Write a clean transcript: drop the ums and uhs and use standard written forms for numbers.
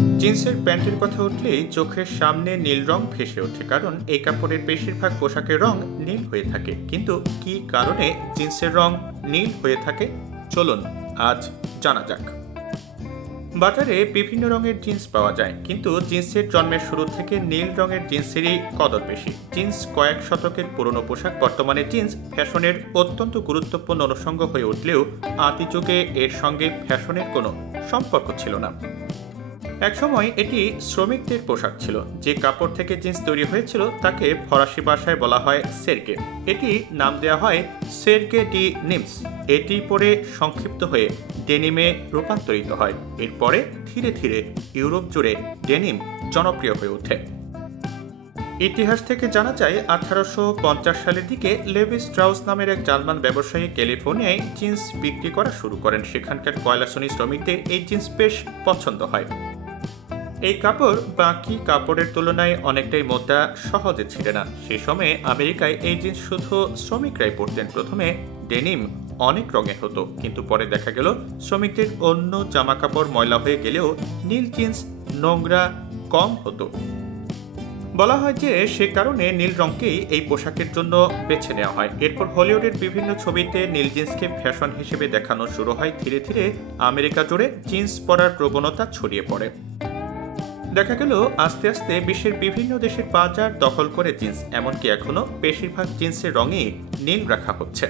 জিন্সের প্যান্টের কথা উঠলেই চোখের সামনে নীল রং ভেসে ওঠে, কারণ এই কাপড়ের বেশিরভাগ পোশাকের রং নীল হয়ে থাকে। কিন্তু কী কারণে জিন্সের রং নীল হয়ে থাকে, চলুন আজ জানা যাক। বাজারে বিভিন্ন রঙের জিন্স পাওয়া যায়, কিন্তু জিন্সের জন্মের শুরু থেকে নীল রঙের জিন্সেরই কদর বেশি। জিন্স কয়েক শতকের পুরনো পোশাক। বর্তমানে জিন্স ফ্যাশনের অত্যন্ত গুরুত্বপূর্ণ অনুষঙ্গ হয়ে উঠলেও আদি যুগে এর সঙ্গে ফ্যাশনের কোনো সম্পর্ক ছিল না। একসময় এটি শ্রমিকদের পোশাক ছিল। যে কাপড় থেকে জিন্স তৈরি হয়েছিল তাকে ফরাসি ভাষায় বলা হয় সেরগে। এটি নাম দেওয়া হয় সেরগে ডি নিমস। এটি পরে সংক্ষিপ্ত হয়ে ডেনিমে রূপান্তরিত হয়। এরপরে ধীরে ধীরে ইউরোপ জুড়ে ডেনিম জনপ্রিয় হয়ে ওঠে। ইতিহাস থেকে জানা যায় 1850 সালের দিকে লেভি স্ট্রাউস নামের এক জার্মান ব্যবসায়ী ক্যালিফোর্নিয়ায় জিন্স বিক্রি করা শুরু করেন। সেখানকার কয়লাখনি শ্রমিকদের এই জিন্স বেশ পছন্দ হয়। এই কাপড় বাকি কাপড়ের তুলনায় অনেকটাই মোটা, সহজে ছিঁড়ে না। সে সময়ে আমেরিকায় এই জিন্স শুধু শ্রমিকরাই পরতেন। প্রথমে ডেনিম অনেক রঙের হতো, কিন্তু পরে দেখা গেল শ্রমিকদের অন্য জামা কাপড় ময়লা হয়ে গেলেও নীল জিন্স নোংরা কম হতো। বলা হয় যে সে কারণে নীল রঙকেই এই পোশাকের জন্য বেছে নেওয়া হয়। এরপর হলিউডের বিভিন্ন ছবিতে নীল জিন্সকে ফ্যাশন হিসেবে দেখানো শুরু হয়। ধীরে ধীরে আমেরিকা জুড়ে জিন্স পরার প্রবণতা ছড়িয়ে পড়ে। দেখা গেল আস্তে আস্তে বিশ্বের বিভিন্ন দেশের বাজার দখল করে জিন্স। এমনকি এখনো বেশিরভাগ জিন্সের রঙই নীল রাখা হচ্ছে।